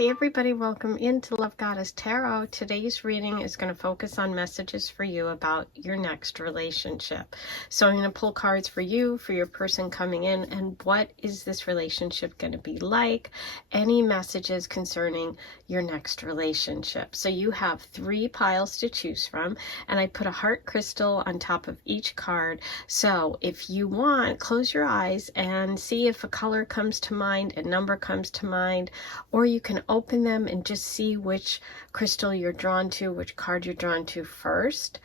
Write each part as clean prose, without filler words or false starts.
Hey everybody, welcome into Love Goddess Tarot. Today's reading is going to focus on messages for you about your next relationship. So I'm going to pull cards for you, for your person coming in, and what is this relationship going to be like? Any messages concerning your next relationship. So you have 3 piles to choose from, and I put a heart crystal on top of each card. So if you want, close your eyes and see if a color comes to mind, a number comes to mind, or you can open them and just see which crystal you're drawn to, which card you're drawn to first.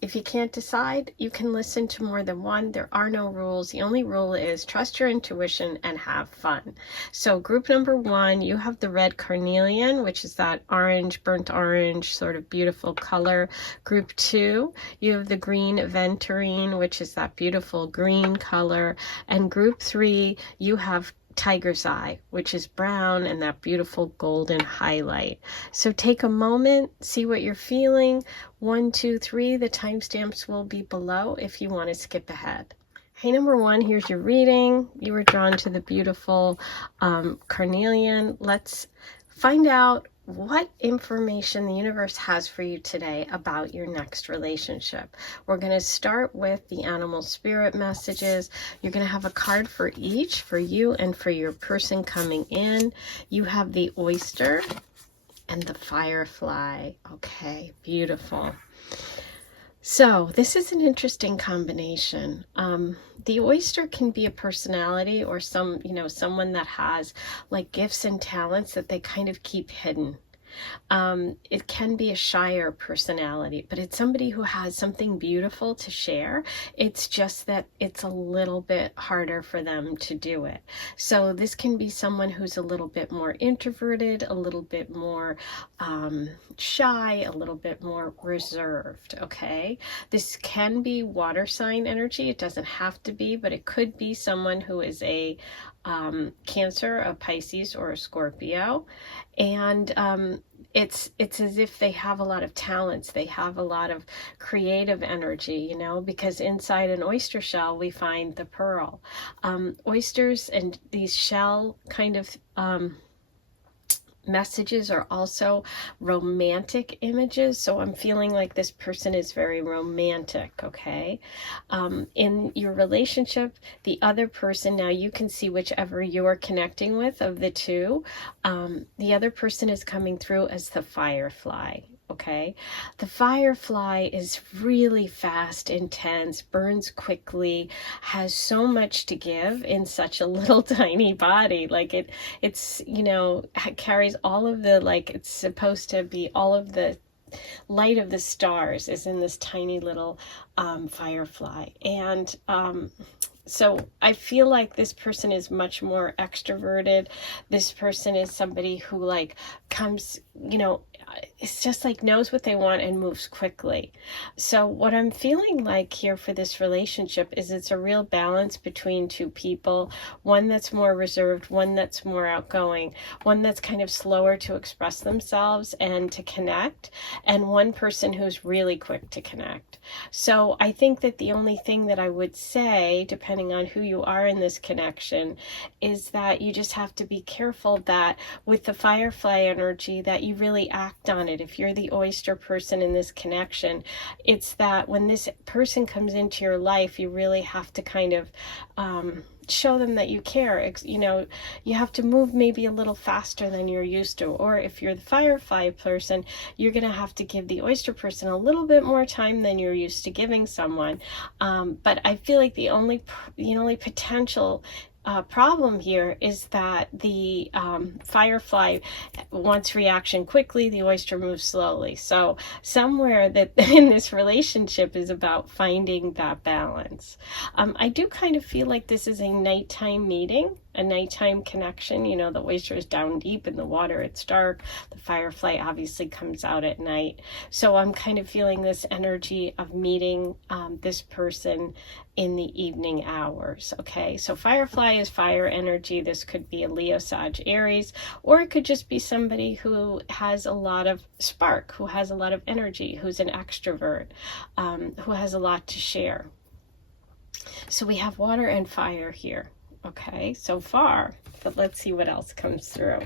If you can't decide, you can listen to more than one. There are no rules. The only rule is trust your intuition and have fun. So group number 1, you have the red carnelian, which is that orange, burnt orange, sort of beautiful color. Group 2, you have the green aventurine, which is that beautiful green color. And group 3, you have tiger's eye, which is brown and that beautiful golden highlight. So take a moment, see what you're feeling. 1, 2, 3, the timestamps will be below if you want to skip ahead. Hey, number 1, here's your reading. You were drawn to the beautiful carnelian. Let's find out what information the universe has for you today about your next relationship. We're going to start with the animal spirit messages. You're going to have a card for each, for you and for your person coming in. You have the oyster and the firefly. Okay, beautiful. So this is an interesting combination. The oyster can be a personality or someone that has like gifts and talents that they kind of keep hidden. It can be a shyer personality, but it's somebody who has something beautiful to share. It's just that it's a little bit harder for them to do it. So this can be someone who's a little bit more introverted, a little bit more shy, a little bit more reserved. Okay, this can be water sign energy. It doesn't have to be, but it could be someone who is a Cancer, a Pisces, or a Scorpio. And it's as if they have a lot of talents. They have a lot of creative energy, because inside an oyster shell we find the pearl. Oysters and these shell kind of messages are also romantic images. So I'm feeling like this person is very romantic. Okay, in your relationship, the other person, now you can see whichever you're connecting with of the two, the other person is coming through as the firefly. Okay, the firefly is really fast, intense, burns quickly, has so much to give in such a little tiny body. Like it's carries all of the, like, it's supposed to be all of the light of the stars is in this tiny little firefly. And so I feel like this person is much more extroverted. This person is somebody who like comes, it's just like knows what they want and moves quickly. So what I'm feeling like here for this relationship is it's a real balance between two people, one that's more reserved, one that's more outgoing, one that's kind of slower to express themselves and to connect, and one person who's really quick to connect. So I think that the only thing that I would say, depending on who you are in this connection, is that you just have to be careful that with the firefly energy that you really act on it. If you're the oyster person in this connection, it's that when this person comes into your life, you really have to kind of show them that you care. You have to move maybe a little faster than you're used to. Or if you're the firefly person, you're going to have to give the oyster person a little bit more time than you're used to giving someone. But I feel like the only potential problem here is that the firefly wants reaction quickly, the oyster moves slowly. So somewhere that in this relationship is about finding that balance. I do kind of feel like this is a nighttime meeting, a nighttime connection. The oyster is down deep in the water, it's dark. The firefly obviously comes out at night. So I'm kind of feeling this energy of meeting this person in the evening hours. Okay, so firefly is fire energy. This could be a Leo, Sag, Aries, or it could just be somebody who has a lot of spark, who has a lot of energy, who's an extrovert, who has a lot to share. So we have water and fire here. Okay, so far, but let's see what else comes through.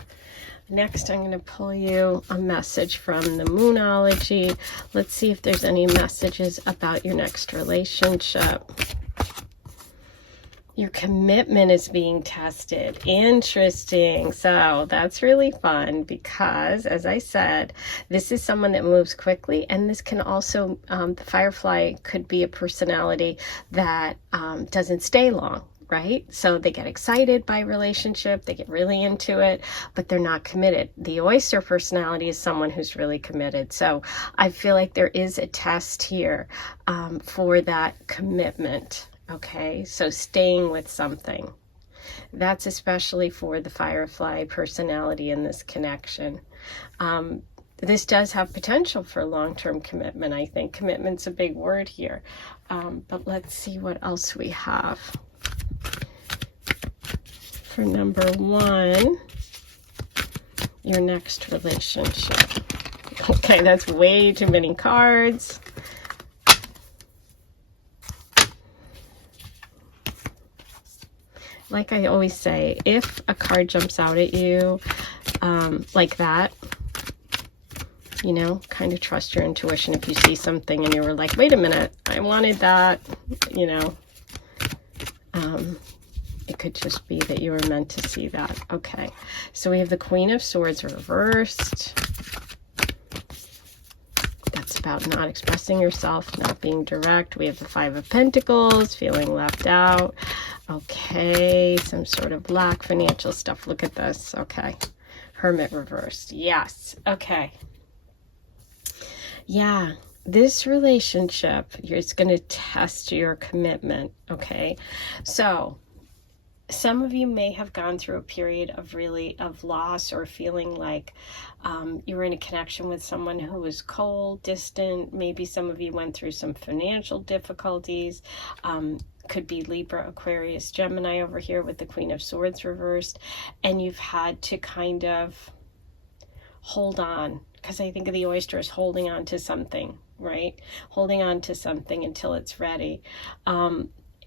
Next, I'm going to pull you a message from the Moonology. Let's see if there's any messages about your next relationship. Your commitment is being tested. Interesting. So that's really fun because, as I said, this is someone that moves quickly, and this can also, the Firefly could be a personality that doesn't stay long. Right? So they get excited by relationship, they get really into it, but they're not committed. The oyster personality is someone who's really committed. So I feel like there is a test here for that commitment. Okay, so staying with something. That's especially for the Firefly personality in this connection. This does have potential for long-term commitment, I think. Commitment's a big word here. But let's see what else we have. For number 1, your next relationship. Okay, that's way too many cards. Like I always say, if a card jumps out at you like that, you know, kind of trust your intuition. If you see something and you were like, wait a minute, I wanted that, you know, it could just be that you were meant to see that. Okay, so we have the Queen of Swords reversed. That's about not expressing yourself, not being direct. We have the Five of Pentacles, feeling left out. Okay, some sort of lack, financial stuff. Look at this. Okay, Hermit reversed. Yes. Okay. Yeah, this relationship is going to test your commitment. Okay, so some of you may have gone through a period of loss, or feeling like you were in a connection with someone who was cold, distant. Maybe some of you went through some financial difficulties. Could be Libra, Aquarius, Gemini over here with the Queen of Swords reversed, and you've had to kind of hold on, because I think of the oyster as holding on to something, right? Holding on to something until it's ready.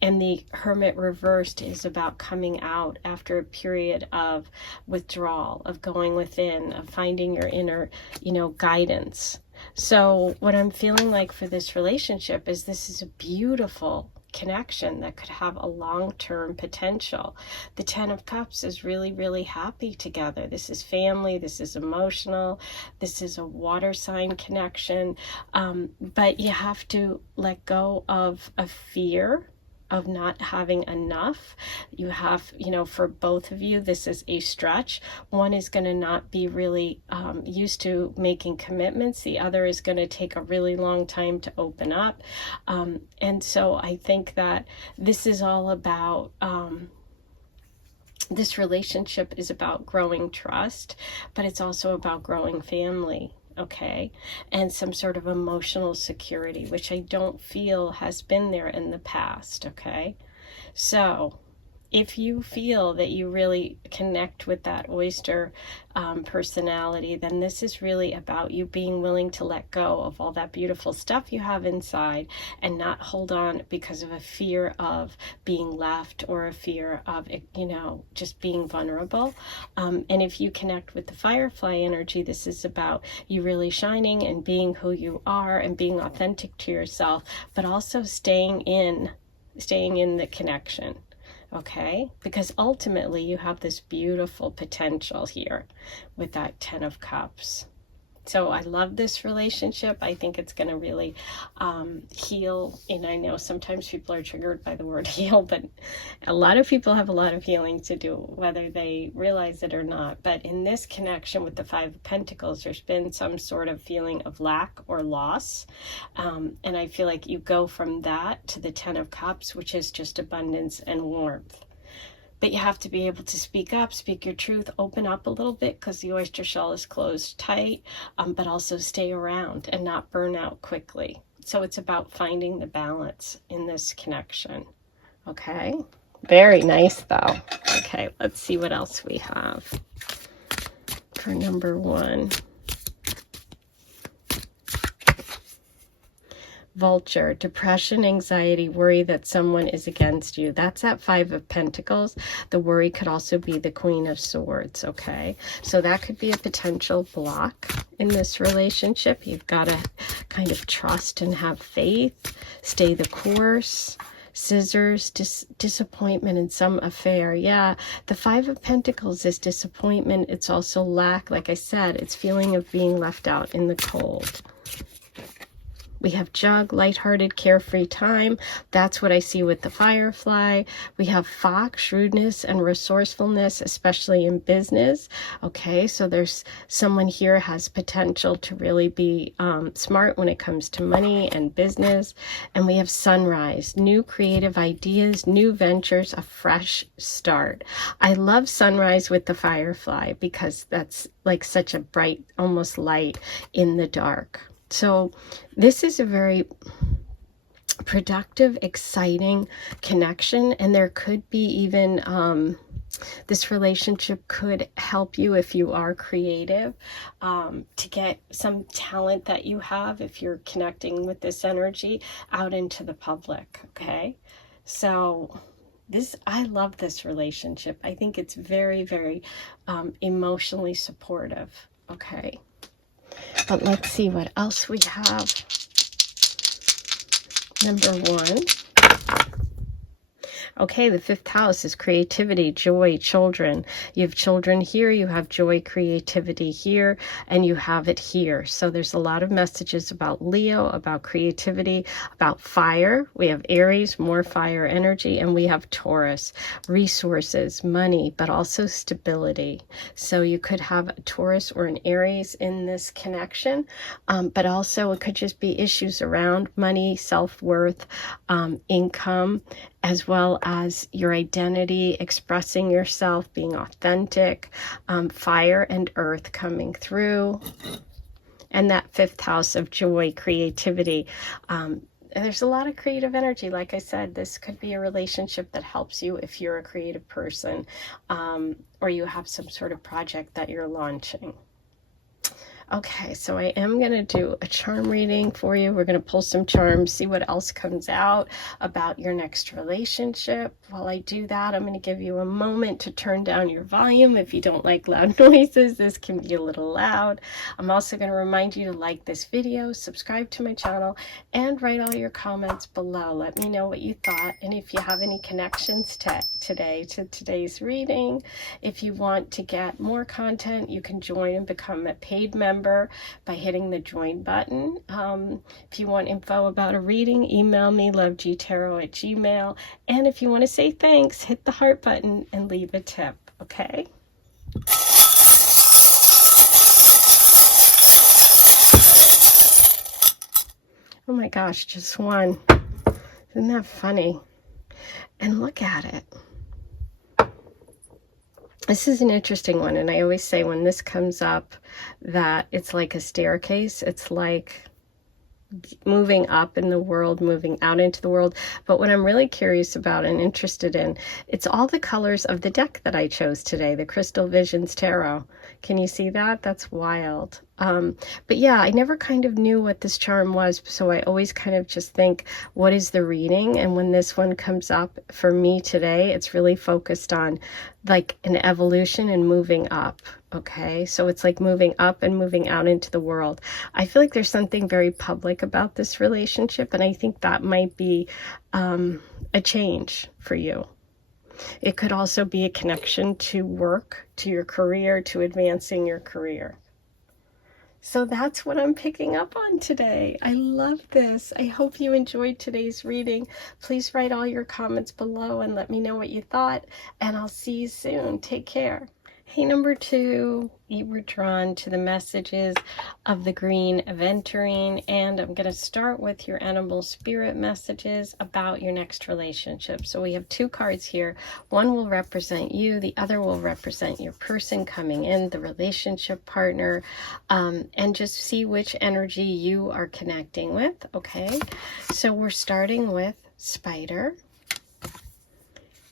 And the Hermit reversed is about coming out after a period of withdrawal, of going within, of finding your inner, you know, guidance. So what I'm feeling like for this relationship is this is a beautiful connection that could have a long-term potential. The Ten of Cups is really, really happy together. This is family. This is emotional. This is a water sign connection. But you have to let go of a fear of not having enough. You have, you know, for both of you, this is a stretch. One is going to not be really used to making commitments. The other is going to take a really long time to open up. And so I think that this is all about, this relationship is about growing trust, but it's also about growing family. Okay, and some sort of emotional security, which I don't feel has been there in the past. Okay, so if you feel that you really connect with that oyster personality, then this is really about you being willing to let go of all that beautiful stuff you have inside and not hold on because of a fear of being left, or a fear of, you know, just being vulnerable. And if you connect with the Firefly energy, this is about you really shining and being who you are and being authentic to yourself, but also staying in the connection. Okay, because ultimately you have this beautiful potential here with that Ten of Cups. So I love this relationship. I think it's going to really heal. And I know sometimes people are triggered by the word heal, but a lot of people have a lot of healing to do, whether they realize it or not. But in this connection with the Five of Pentacles, there's been some sort of feeling of lack or loss. And I feel like you go from that to the Ten of Cups, which is just abundance and warmth. But you have to be able to speak up, speak your truth, open up a little bit, because the oyster shell is closed tight, but also stay around and not burn out quickly. So it's about finding the balance in this connection. Okay, very nice though. Okay, let's see what else we have for number 1. vulture, depression, anxiety, worry that someone is against you. That's that Five of Pentacles. The worry could also be the Queen of Swords, okay? So that could be a potential block in this relationship. You've got to kind of trust and have faith, stay the course. Scissors, disappointment in some affair. Yeah, the Five of Pentacles is disappointment. It's also lack. Like I said, it's feeling of being left out in the cold. We have Jug, lighthearted, carefree time. That's what I see with the Firefly. We have Fox, shrewdness and resourcefulness, especially in business. Okay, so there's someone here has potential to really be smart when it comes to money and business. And we have Sunrise, new creative ideas, new ventures, a fresh start. I love Sunrise with the Firefly because that's like such a bright, almost light in the dark. So this is a very productive, exciting connection, and there could be even this relationship could help you if you are creative to get some talent that you have if you're connecting with this energy out into the public, okay? So I love this relationship. I think it's very, very emotionally supportive, okay? But let's see what else we have. Number 1. Okay, the 5th house is creativity, joy, children. You have children here, you have joy, creativity here, and you have it here. So there's a lot of messages about Leo, about creativity, about fire. We have Aries, more fire energy, and we have Taurus, resources, money, but also stability. So you could have a Taurus or an Aries in this connection, but also it could just be issues around money, self-worth, income, as well as your identity, expressing yourself, being authentic, fire and earth coming through, and that 5th house of joy, creativity. And there's a lot of creative energy. Like I said, this could be a relationship that helps you if you're a creative person, or you have some sort of project that you're launching. Okay, so I am going to do a charm reading for you. We're going to pull some charms, see what else comes out about your next relationship. While I do that, I'm going to give you a moment to turn down your volume. If you don't like loud noises, this can be a little loud. I'm also going to remind you to like this video, subscribe to my channel, and write all your comments below. Let me know what you thought, and if you have any connections to today's reading. If you want to get more content, you can join and become a paid member by hitting the join button. If you want info about a reading, email me, lovegoddesstarot@gmail.com. And if you want to say thanks, hit the heart button and leave a tip, okay? Oh my gosh, just one. Isn't that funny? And look at it. This is an interesting one, and I always say when this comes up that it's like a staircase. It's like moving up in the world, moving out into the world. But what I'm really curious about and interested in, it's all the colors of the deck that I chose today, the Crystal Visions Tarot. Can you see that? That's wild. But yeah, I never kind of knew what this charm was, so I always kind of just think, what is the reading? And when this one comes up for me today, it's really focused on like an evolution and moving up. Okay, so it's like moving up and moving out into the world. I feel like there's something very public about this relationship, and I think that might be a change for you. It could also be a connection to work, to your career, to advancing your career. So that's what I'm picking up on today. I love this. I hope you enjoyed today's reading. Please write all your comments below and let me know what you thought, and I'll see you soon. Take care. Hey, number 2, you were drawn to the messages of the green of entering, and I'm going to start with your animal spirit messages about your next relationship. So we have 2 cards here. One will represent you, the other will represent your person coming in, the relationship partner, and just see which energy you are connecting with, okay? So we're starting with spider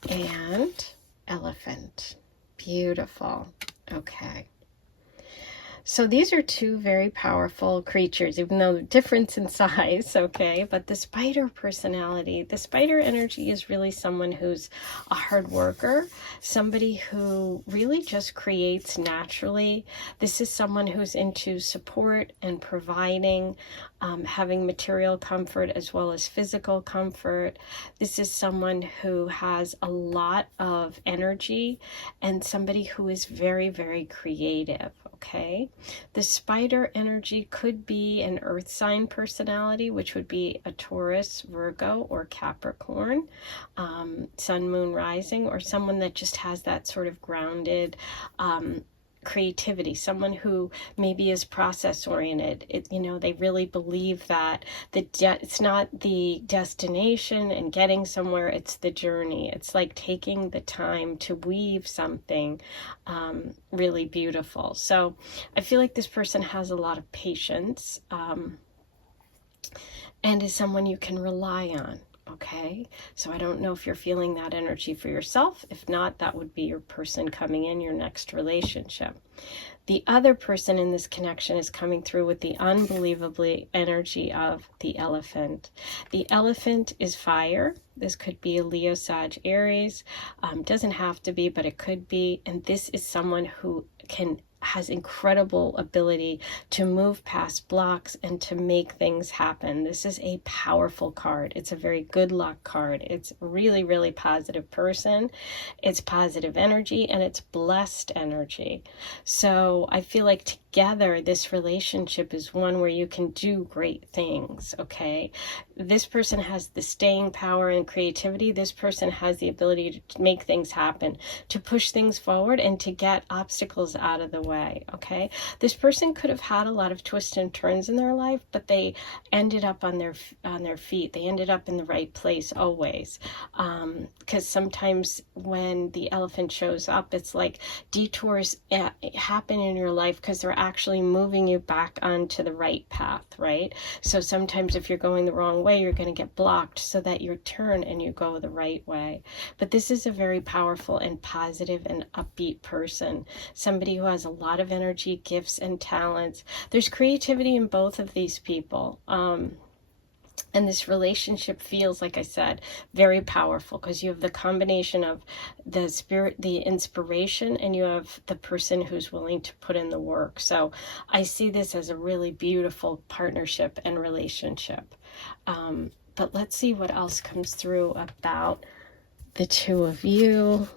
and elephant. Beautiful. Okay. So these are two very powerful creatures, even though they're different in size, okay? But the spider personality, the spider energy is really someone who's a hard worker, somebody who really just creates naturally. This is someone who's into support and providing, having material comfort as well as physical comfort. This is someone who has a lot of energy and somebody who is very, very creative. Okay, the spider energy could be an earth sign personality, which would be a Taurus, Virgo, or Capricorn, sun, moon, rising, or someone that just has that sort of grounded creativity, someone who maybe is process oriented. They really believe that it's not the destination and getting somewhere, it's the journey. It's like taking the time to weave something really beautiful. So I feel like this person has a lot of patience and is someone you can rely on. Okay, so I don't know if you're feeling that energy for yourself. If not, that would be your person coming in, your next relationship. The other person in this connection is coming through with the unbelievably energy of the elephant. The elephant is fire. This could be a Leo, Sag, Aries. Doesn't have to be, but it could be. And this is someone who has incredible ability to move past blocks and to make things happen. This is a powerful card. It's a very good luck card. It's really, really positive person. It's positive energy and it's blessed energy. So I feel like together this relationship is one where you can do great things, okay? This person has the staying power and creativity. This person has the ability to make things happen, to push things forward and to get obstacles out of the way, okay? This person could have had a lot of twists and turns in their life, but they ended up on their feet. They ended up in the right place always. Because sometimes when the elephant shows up, it's like detours happen in your life because they're actually moving you back onto the right path, right? So sometimes if you're going the wrong way, you're going to get blocked so that you turn and you go the right way. But this is a very powerful and positive and upbeat person, somebody who has a lot of energy, gifts, and talents. There's creativity in both of these people. And this relationship feels, like I said, very powerful because you have the combination of the spirit, the inspiration, and you have the person who's willing to put in the work. So I see this as a really beautiful partnership and relationship. But let's see what else comes through about the two of you.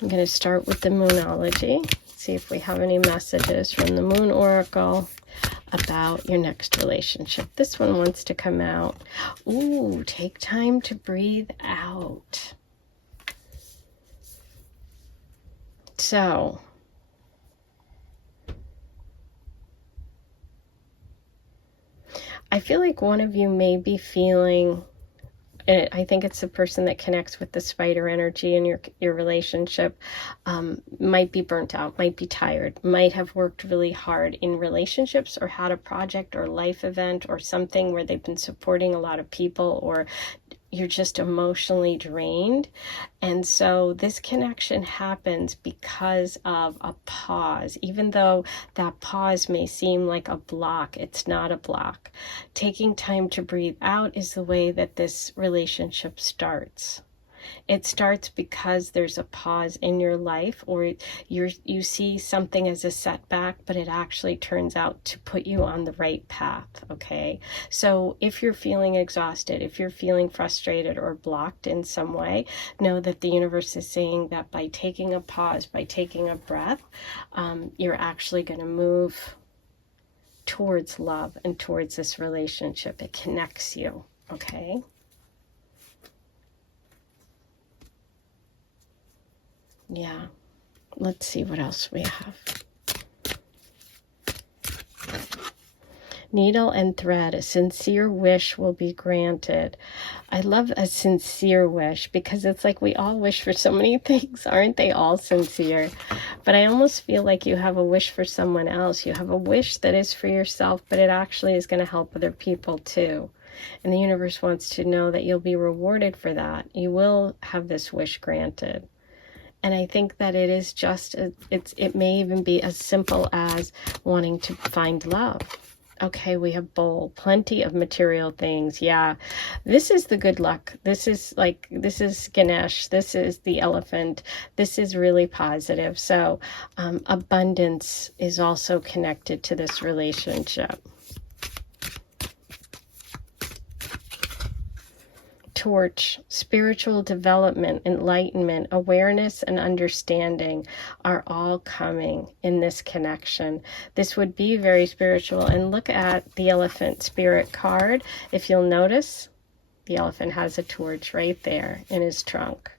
I'm going to start with the Moonology. See if we have any messages from the Moon Oracle about your next relationship. This one wants to come out. Ooh, take time to breathe out. So, I feel like one of you may be feeling, I think it's the person that connects with the spider energy in your relationship, might be burnt out, might be tired, might have worked really hard in relationships or had a project or life event or something where they've been supporting a lot of people, or you're just emotionally drained. And so this connection happens because of a pause. Even though that pause may seem like a block, it's not a block. Taking time to breathe out is the way that this relationship starts. It starts because there's a pause in your life, or you see something as a setback, but it actually turns out to put you on the right path, okay? So if you're feeling exhausted, if you're feeling frustrated or blocked in some way, know that the universe is saying that by taking a pause, by taking a breath, you're actually going to move towards love and towards this relationship. It connects you, okay? Yeah, let's see what else we have. Needle and thread, a sincere wish will be granted. I love a sincere wish because it's like we all wish for so many things. Aren't they all sincere? But I almost feel like you have a wish for someone else. You have a wish that is for yourself, but it actually is going to help other people too. And the universe wants to know that you'll be rewarded for that. You will have this wish granted. And I think that it is just, it may even be as simple as wanting to find love. Okay, we have bowl, plenty of material things. Yeah, this is the good luck. This is like, this is Ganesh. This is the elephant. This is really positive. So abundance is also connected to this relationship. Torch, spiritual development, enlightenment, awareness, and understanding are all coming in this connection. This would be very spiritual. And look at the elephant spirit card. If you'll notice, the elephant has a torch right there in his trunk.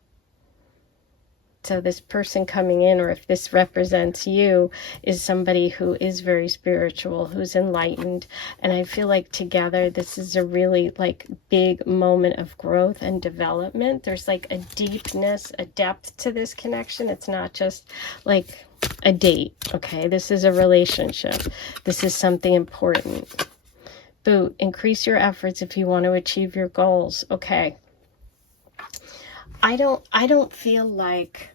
So this person coming in, or if this represents you, is somebody who is very spiritual, who's enlightened. And I feel like together, this is a really like big moment of growth and development. There's like a deepness, a depth to this connection. It's not just like a date, okay? This is a relationship. This is something important. Boot, increase your efforts if you want to achieve your goals. Okay. I don't feel like,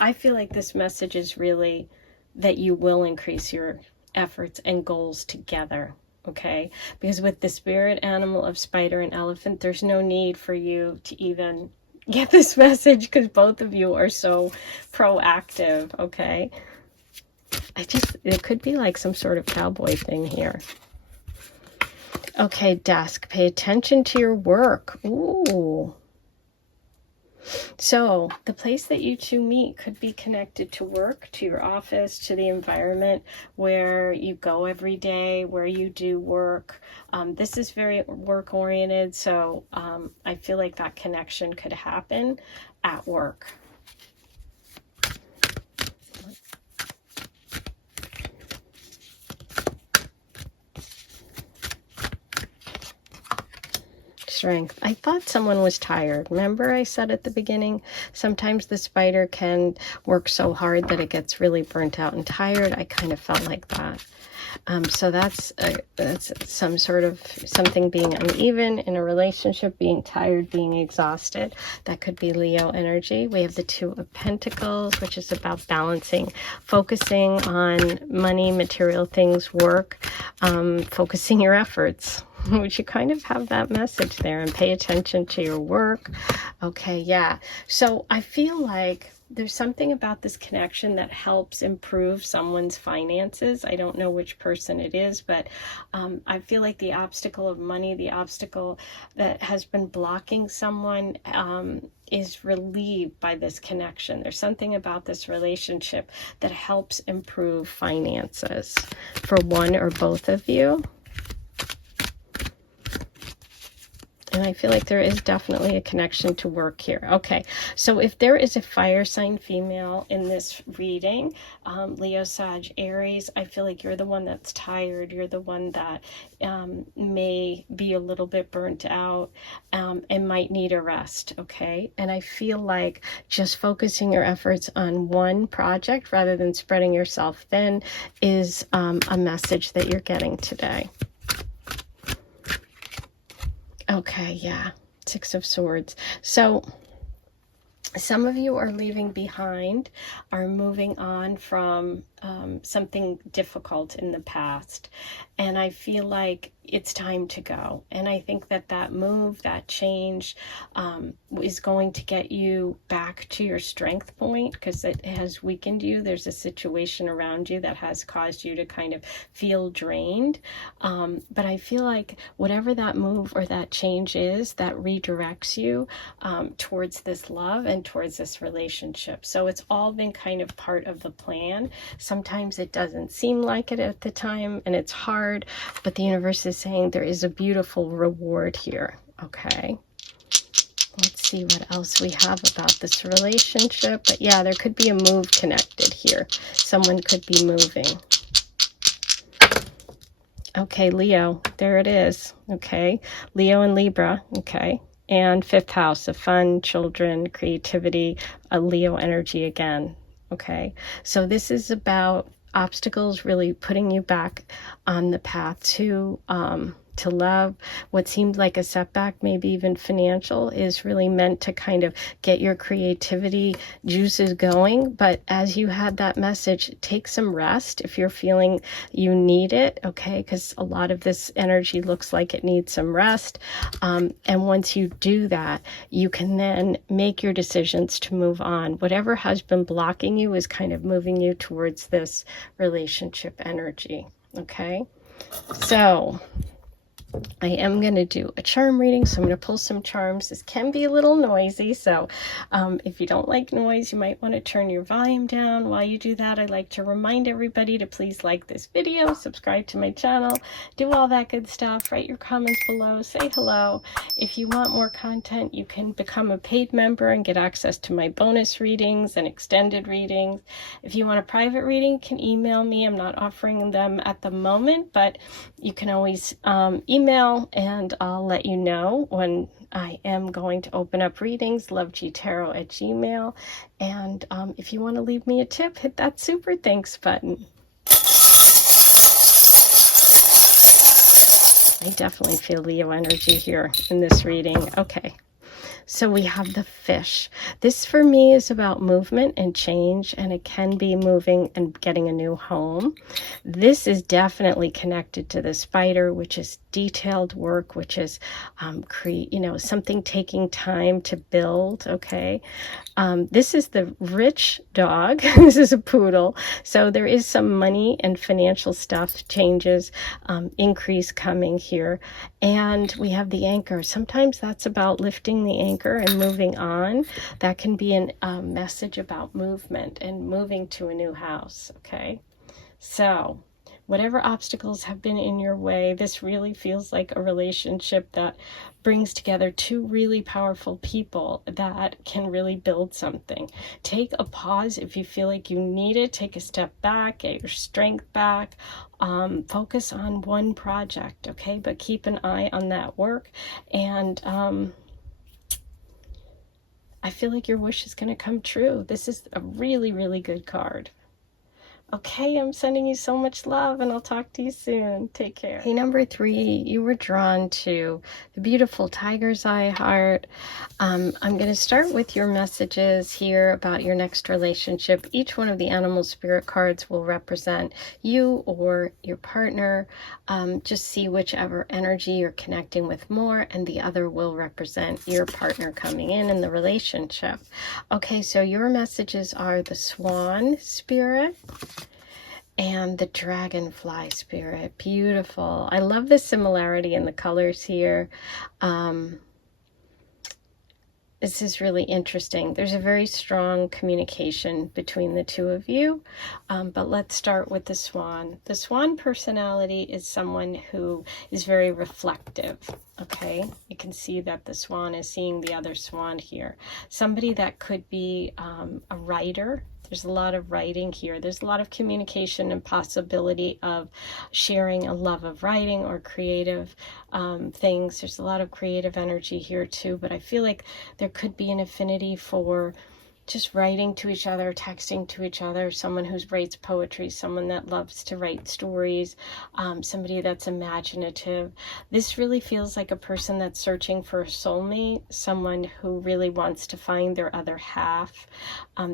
I feel like this message is really that you will increase your efforts and goals together, okay? Because with the spirit animal of spider and elephant, there's no need for you to even get this message because both of you are so proactive, okay? It could be like some sort of cowboy thing here. Okay, desk, pay attention to your work. Ooh. So the place that you two meet could be connected to work, to your office, to the environment where you go every day, where you do work. This is very work oriented, so I feel like that connection could happen at work. Strength. I thought someone was tired. Remember I said at the beginning, sometimes the spider can work so hard that it gets really burnt out and tired. I kind of felt like that. So that's some sort of something being uneven in a relationship, being tired, being exhausted. That could be Leo energy. We have the Two of Pentacles, which is about balancing, focusing on money, material things, work, focusing your efforts. Which you kind of have that message there, and pay attention to your work. Okay, yeah. So I feel like there's something about this connection that helps improve someone's finances. I don't know which person it is, but I feel like the obstacle of money, the obstacle that has been blocking someone is relieved by this connection. There's something about this relationship that helps improve finances for one or both of you. And I feel like there is definitely a connection to work here. Okay, so if there is a fire sign female in this reading, Leo, Sag, Aries, I feel like you're the one that's tired. You're the one that may be a little bit burnt out and might need a rest, okay? And I feel like just focusing your efforts on one project rather than spreading yourself thin is a message that you're getting today. Okay, yeah, Six of Swords. So some of you are leaving behind, are moving on from something difficult in the past. And I feel like it's time to go. And I think that that move, that change is going to get you back to your strength point because it has weakened you. There's a situation around you that has caused you to kind of feel drained. But I feel like whatever that move or that change is, that redirects you towards this love and towards this relationship. So it's all been kind of part of the plan. Sometimes it doesn't seem like it at the time and it's hard, but the universe is saying there is a beautiful reward here. Okay. Let's see what else we have about this relationship. But yeah, there could be a move connected here. Someone could be moving. Okay, Leo, there it is. Okay, Leo and Libra. Okay. And fifth house of fun, children, creativity, a Leo energy again. Okay, so this is about obstacles really putting you back on the path to to love. What seemed like a setback, maybe even financial, is really meant to kind of get your creativity juices going. But as you had that message, take some rest if you're feeling you need it, okay? Because a lot of this energy looks like it needs some rest. And once you do that, you can then make your decisions to move on. Whatever has been blocking you is kind of moving you towards this relationship energy, okay? So I am going to do a charm reading, so I'm going to pull some charms. This can be a little noisy, so if you don't like noise, you might want to turn your volume down. While you do that, I'd like to remind everybody to please like this video, subscribe to my channel, do all that good stuff, write your comments below, say hello. If you want more content, you can become a paid member and get access to my bonus readings and extended readings. If you want a private reading, you can email me. I'm not offering them at the moment, but you can always email and I'll let you know when I am going to open up readings. lovegtarot@gmail.com. And if you want to leave me a tip, hit that super thanks button. I definitely feel Leo energy here in this reading. Okay. So we have the fish. This for me is about movement and change, and it can be moving and getting a new home. This is definitely connected to the spider, which is detailed work, which is something taking time to build, okay? This is the rich dog. This is a poodle. So there is some money and financial stuff, changes, increase coming here. And we have the anchor. Sometimes that's about lifting the anchor and moving on. That can be a message about movement and moving to a new house, okay? So whatever obstacles have been in your way, this really feels like a relationship that brings together two really powerful people that can really build something. Take a pause if you feel like you need it. Take a step back, get your strength back. Focus on one project, okay? But keep an eye on that work. And I feel like your wish is going to come true. This is a really, really good card. Okay, I'm sending you so much love, and I'll talk to you soon. Take care. Okay, number 3, you were drawn to the beautiful tiger's eye heart. I'm going to start with your messages here about your next relationship. Each one of the animal spirit cards will represent you or your partner. Just see whichever energy you're connecting with more, and the other will represent your partner coming in the relationship. Okay, so your messages are the swan spirit and the dragonfly spirit. Beautiful. I love the similarity in the colors here. This is really interesting. There's a very strong communication between the two of you. But let's start with the swan. The swan personality is someone who is very reflective. Okay, you can see that the swan is seeing the other swan here. Somebody that could be a writer. There's a lot of writing here. There's a lot of communication and possibility of sharing a love of writing or creative things. There's a lot of creative energy here too, but I feel like there could be an affinity for just writing to each other, texting to each other, someone who writes poetry, someone that loves to write stories, somebody that's imaginative. This really feels like a person that's searching for a soulmate, someone who really wants to find their other half.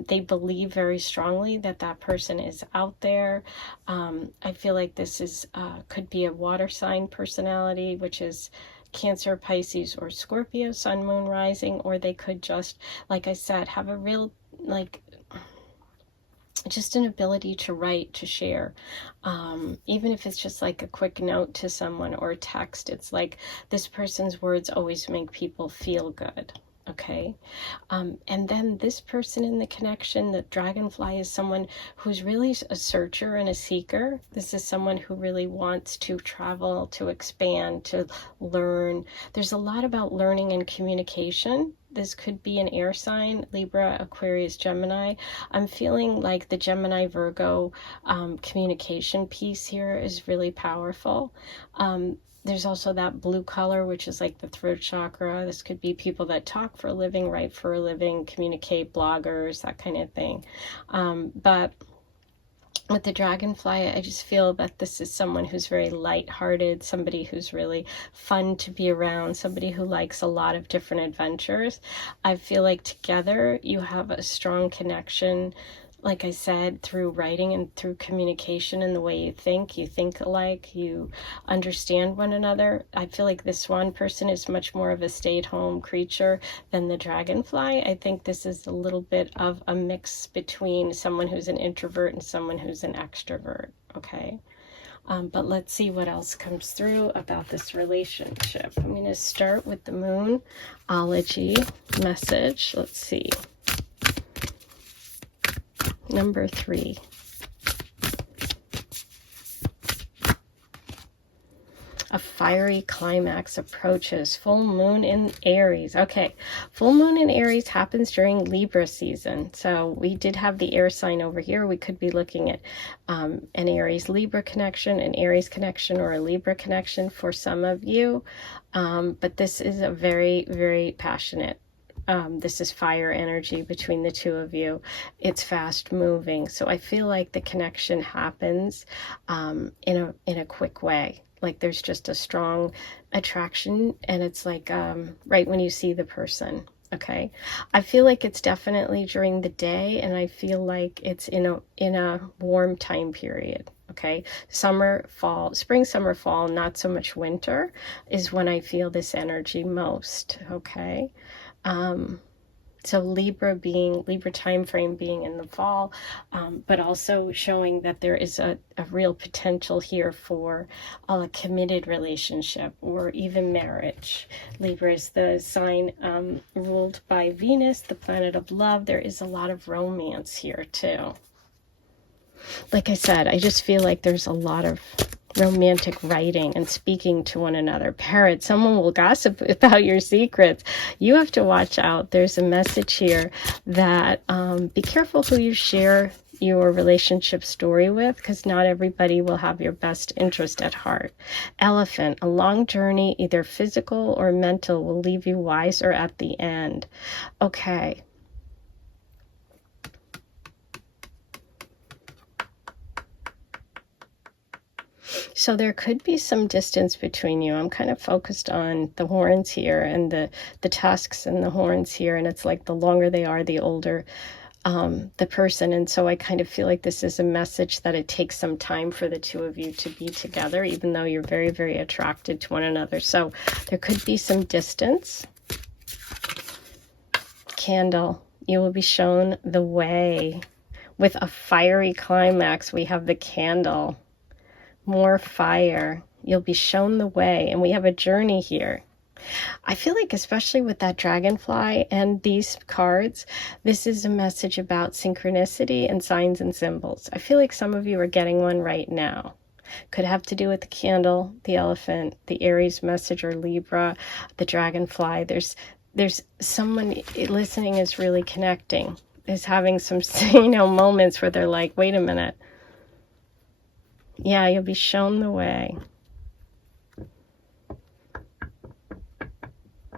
They believe very strongly that that person is out there. I feel like this is could be a water sign personality, which is Cancer, Pisces, or Scorpio, Sun, Moon, Rising, or they could just, like I said, have a real, just an ability to write, to share. Even if it's just like a quick note to someone or a text, it's like this person's words always make people feel good. Okay, and then this person in the connection, the dragonfly, is someone who's really a searcher and a seeker. This is someone who really wants to travel, to expand, to learn. There's a lot about learning and communication. This could be an air sign, Libra, Aquarius, Gemini. I'm feeling like the Gemini, Virgo communication piece here is really powerful. There's also that blue color, which is like the throat chakra. This could be people that talk for a living, write for a living, communicate, bloggers, that kind of thing. But with the dragonfly, I just feel that this is someone who's very light-hearted, somebody who's really fun to be around, somebody who likes a lot of different adventures. I feel like together you have a strong connection, like I said, through writing and through communication and the way you think alike, you understand one another. I feel like this one person is much more of a stay-at-home creature than the dragonfly. I think this is a little bit of a mix between someone who's an introvert and someone who's an extrovert, okay? But let's see what else comes through about this relationship. I'm going to start with the Moonology message. Let's see. Number 3. A fiery climax approaches. Full moon in Aries. Okay, full moon in Aries happens during Libra season. So we did have the air sign over here. We could be looking at an Aries-Libra connection, an Aries connection, or a Libra connection for some of you. But this is a very, very passionate. This is fire energy between the two of you. It's fast moving. So I feel like the connection happens in a quick way. Like there's just a strong attraction, and it's like right when you see the person. Okay, I feel like it's definitely during the day, and I feel like it's in a warm time period. Okay, summer, fall, spring, summer, fall, not so much winter is when I feel this energy most. Okay. So Libra time frame being in the fall, but also showing that there is a real potential here for a committed relationship or even marriage. Libra is the sign ruled by Venus, the planet of love. There is a lot of romance here too. Like I said, I just feel like there's a lot of romantic writing and speaking to one another. Parrot, someone will gossip about your secrets. You have to watch out. There's a message here that be careful who you share your relationship story with, because not everybody will have your best interest at heart. Elephant, a long journey, either physical or mental, will leave you wiser at the end. Okay. So there could be some distance between you. I'm kind of focused on the horns here and the tusks and the horns here. And it's like the longer they are, the older the person. And so I kind of feel like this is a message that it takes some time for the two of you to be together, even though you're very, very attracted to one another. So there could be some distance. Candle, you will be shown the way. With a fiery climax, we have the candle. More fire. You'll be shown the way. And we have a journey here. I feel like especially with that dragonfly and these cards, this is a message about synchronicity and signs and symbols. I feel like some of you are getting one right now. Could have to do with the candle, the elephant, the Aries message, or Libra, the dragonfly. There's someone listening is really connecting, is having some, moments where they're like, wait a minute. Yeah, you'll be shown the way.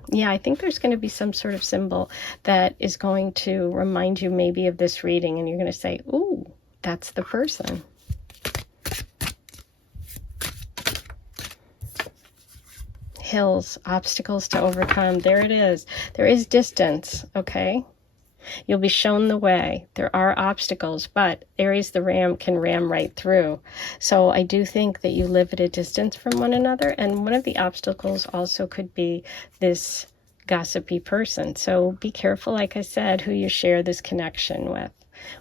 Yeah, I think there's going to be some sort of symbol that is going to remind you maybe of this reading, and you're going to say, ooh, that's the person. Hills, obstacles to overcome. There it is. There is distance, okay? You'll be shown the way. There are obstacles, but Aries the ram can ram right through. So I do think that you live at a distance from one another, and one of the obstacles also could be this gossipy person. So be careful, like I said, who you share this connection with,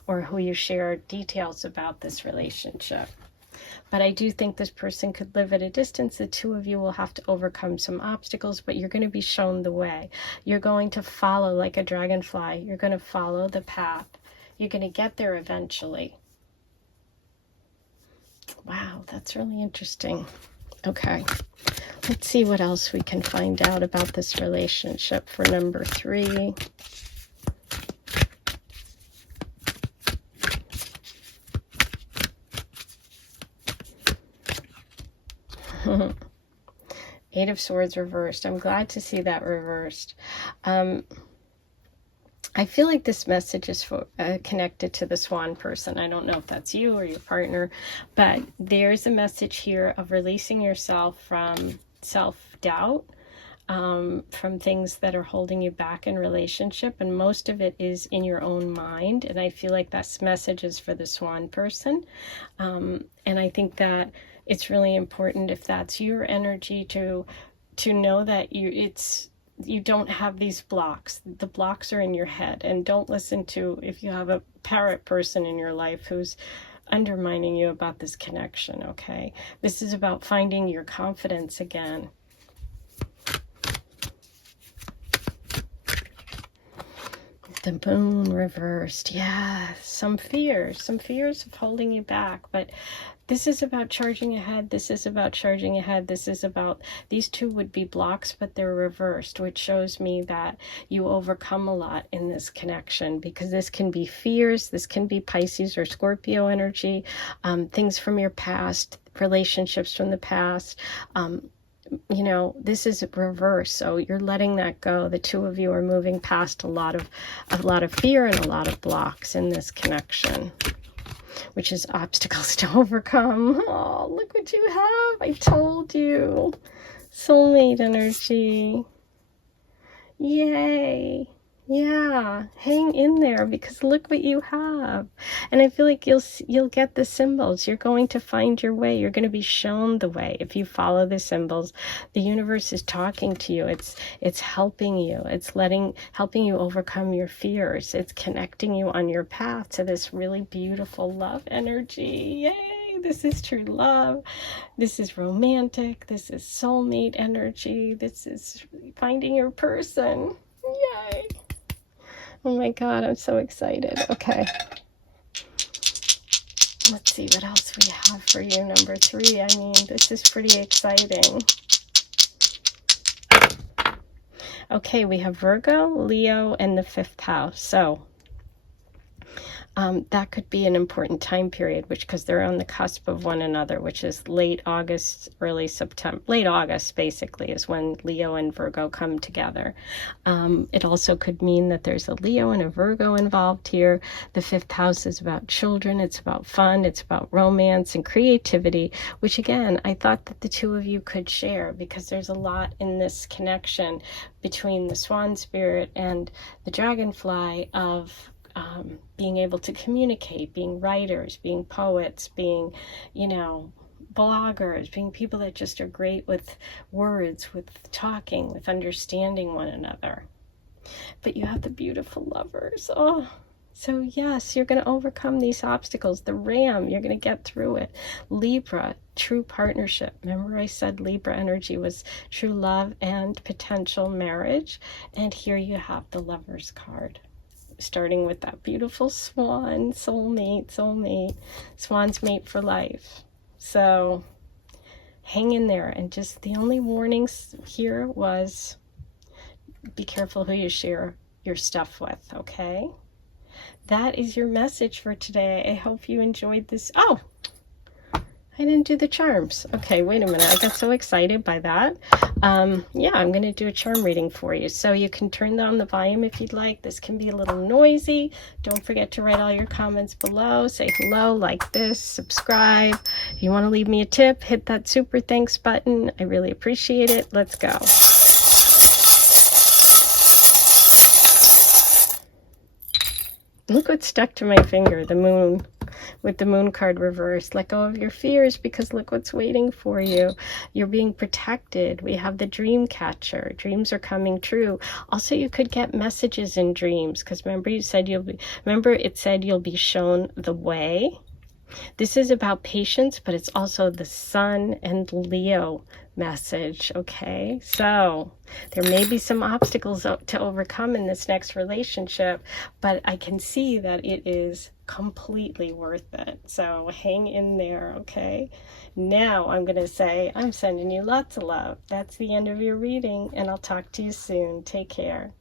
or who you share details about this relationship. But I do think this person could live at a distance. The two of you will have to overcome some obstacles, but you're going to be shown the way. You're going to follow like a dragonfly. You're going to follow the path. You're going to get there eventually. Wow, that's really interesting. Okay, let's see what else we can find out about this relationship for number 3. Eight of Swords reversed. I'm glad to see that reversed. I feel like this message is for, connected to the swan person. I don't know if that's you or your partner, but there's a message here of releasing yourself from self-doubt, from things that are holding you back in relationship, and most of it is in your own mind. And I feel like this message is for the swan person, and I think that it's really important, if that's your energy, to know that you don't have these blocks. The blocks are in your head, and don't listen to, if you have a parrot person in your life who's undermining you about this connection, okay? This is about finding your confidence again. The moon reversed. Yeah, some fears of holding you back, but this is about charging ahead. This is about charging ahead. This is about, these two would be blocks, but they're reversed, which shows me that you overcome a lot in this connection, because this can be fears. This can be Pisces or Scorpio energy, things from your past, relationships from the past. You know, this is reverse, so you're letting that go. The two of you are moving past a lot of fear and a lot of blocks in this connection, which is obstacles to overcome. Oh, look what you have. I told you. Soulmate energy. Yay. Yeah, hang in there, because look what you have. And I feel like you'll get the symbols. You're going to find your way. You're going to be shown the way. If you follow the symbols, the universe is talking to you. It's helping you. It's helping you overcome your fears. It's connecting you on your path to this really beautiful love energy. Yay! This is true love. This is romantic. This is soulmate energy. This is finding your person. Yay! Oh my God, I'm so excited. Okay. Let's see what else we have for you, number 3. I mean, this is pretty exciting. Okay, we have Virgo, Leo, and the 5th house. So that could be an important time period, because they're on the cusp of one another, which is late August, early September. Late August, basically, is when Leo and Virgo come together. It also could mean that there's a Leo and a Virgo involved here. The 5th house is about children. It's about fun. It's about romance and creativity, which, again, I thought that the two of you could share, because there's a lot in this connection between the swan spirit and the dragonfly of being able to communicate, being writers, being poets, being, you know, bloggers, being people that just are great with words, with talking, with understanding one another. But you have the beautiful lovers. Oh, so yes, you're going to overcome these obstacles. The Ram, you're going to get through it. Libra, true partnership. Remember I said Libra energy was true love and potential marriage. And here you have the Lovers card, starting with that beautiful swan, soulmate, swan's mate for life. So hang in there. And just the only warnings here was be careful who you share your stuff with, okay? That is your message for today. I hope you enjoyed this. Oh, I didn't do the charms. Okay, wait a minute. I got so excited by that. Yeah, I'm going to do a charm reading for you. So you can turn down the volume if you'd like. This can be a little noisy. Don't forget to write all your comments below. Say hello, like this, subscribe. If you want to leave me a tip, hit that super thanks button. I really appreciate it. Let's go. Look what stuck to my finger, the moon. With the moon card reversed. Let go of your fears, because look what's waiting for you. You're being protected. We have the dream catcher. Dreams are coming true. Also, you could get messages in dreams, because remember it said you'll be shown the way. This is about patience, but it's also the Sun and Leo message, okay? So there may be some obstacles to overcome in this next relationship, but I can see that it is completely worth it. So hang in there, okay? Now I'm going to say I'm sending you lots of love. That's the end of your reading, and I'll talk to you soon. Take care.